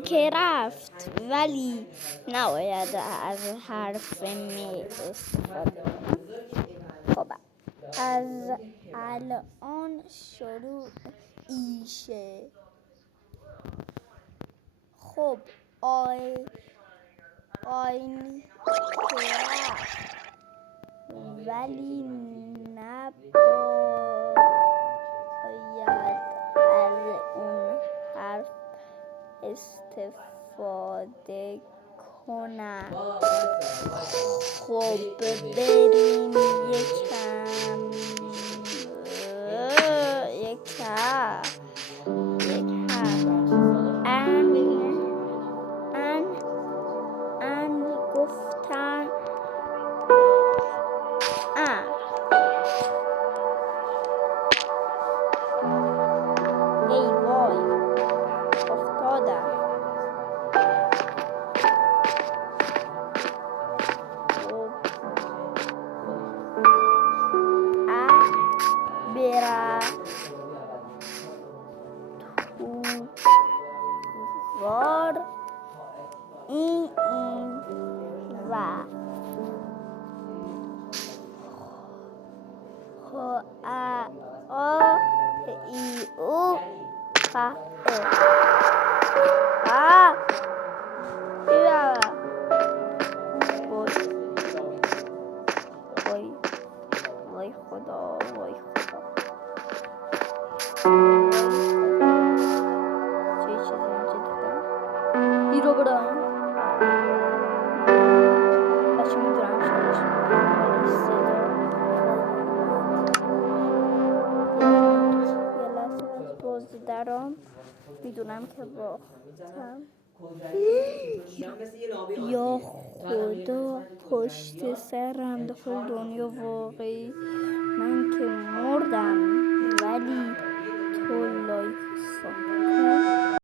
که رفت ولی نباید از حرف می استفاده کنم. خب از الان شروع ایشه. خب آین که رفت ولی نباید از اون حرف استفاده کنم. خب بریم یکم ان گفتن ای وای افتادم. برا تو وار این و ای او وای خدا چه چیزی اینجا دیدم ای رو برام بچه میدونم شدش یه لحظه از باز درام میدونم که باختم. یا خدا پشت سرم داخل دنیا واقعی من که مردم.